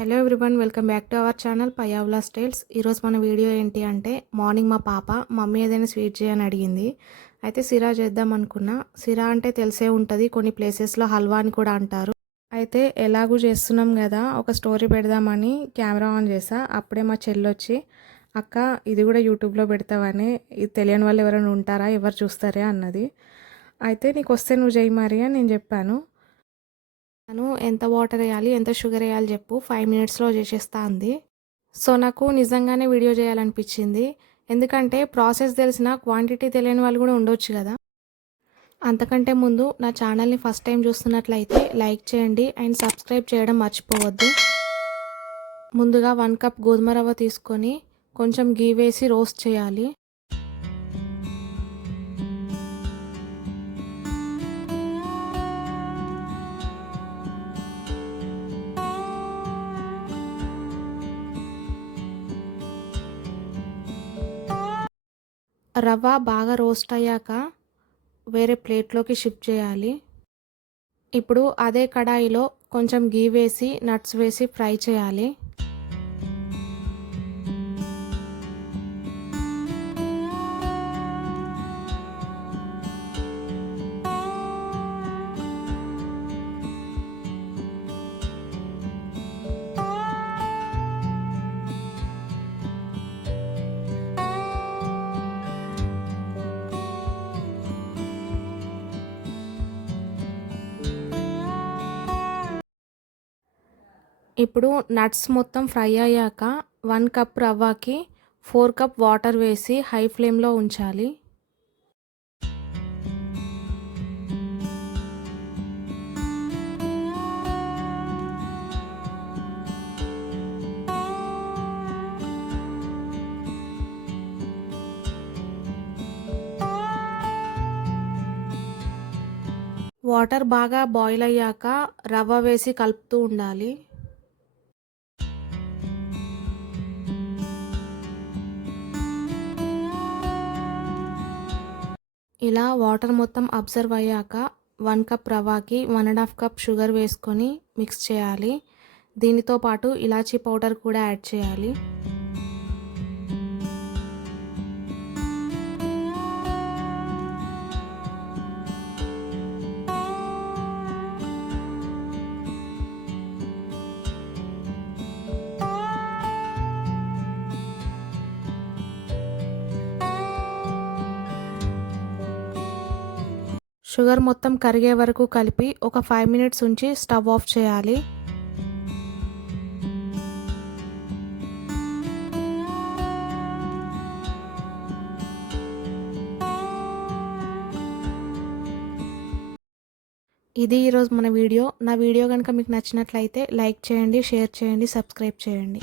Hello everyone, welcome back to our channel పయావ్లా styles. ఈరోజు మన వీడియో ఏంటి అంటే, మార్నింగ్ మా పాప మమ్మీ ఏదైనా స్వీట్ చేయని అడిగింది. అయితే సిరా చేద్దాం అనుకున్నా. సిరా అంటే తెలిసే ఉంటుంది, కొన్ని ప్లేసెస్లో హల్వా అని కూడా అంటారు. అయితే ఎలాగూ చేస్తున్నాం కదా, ఒక స్టోరీ పెడదామని కెమెరా ఆన్ చేసా. అప్పుడే మా చెల్లొచ్చి, అక్క ఇది కూడా యూట్యూబ్లో పెడతావని, ఇది తెలియని వాళ్ళు ఎవరైనా ఉంటారా, ఎవరు చూస్తారే అన్నది. అయితే నీకు వస్తే నువ్వు చేయి మరి అని నేను చెప్పాను. ఎంత వాటర్ వేయాలి, ఎంత షుగర్ వేయాలి చెప్పు, 5 మినిట్స్లో చేసేస్తా అంది. సో నాకు నిజంగానే వీడియో చేయాలనిపించింది. ఎందుకంటే ప్రాసెస్ తెలిసిన క్వాంటిటీ తెలియని వాళ్ళు కూడా ఉండొచ్చు కదా. అంతకంటే ముందు నా ఛానల్ని ఫస్ట్ టైం చూస్తున్నట్లయితే లైక్ చేయండి అండ్ సబ్స్క్రైబ్ చేయడం మర్చిపోవద్దు. ముందుగా 1 కప్ గోధుమ రవ్వ తీసుకొని కొంచెం గీ వేసి రోస్ట్ చేయాలి. రవ్వ బాగా రోస్ట్ అయ్యాక వేరే ప్లేట్లోకి షిఫ్ట్ చేయాలి. ఇప్పుడు అదే కడాయిలో కొంచెం గీ వేసి నట్స్ వేసి ఫ్రై చేయాలి. ఇప్పుడు నట్స్ మొత్తం ఫ్రై అయ్యాక 1 కప్ రవ్వకి 4 కప్ వాటర్ వేసి హై ఫ్లేమ్లో ఉంచాలి. వాటర్ బాగా బాయిల్ అయ్యాక రవ్వ వేసి కలుపుతూ ఉండాలి. ఇలా వాటర్ మొత్తం అబ్జర్వ్ అయ్యాక 1 కప్ రవ్వకి 1.5 కప్ షుగర్ వేసుకొని మిక్స్ చేయాలి. దీనితో పాటు ఇలాచీ పౌడర్ కూడా యాడ్ చేయాలి. షుగర్ మొత్తం కరిగే వరకు కలిపి ఒక 5 మినిట్స్ ఉంచి స్టవ్ ఆఫ్ చేయాలి. ఇది ఈరోజు మన వీడియో. నా వీడియో కనుక మీకు నచ్చినట్లయితే లైక్ చేయండి, షేర్ చేయండి, సబ్స్క్రైబ్ చేయండి.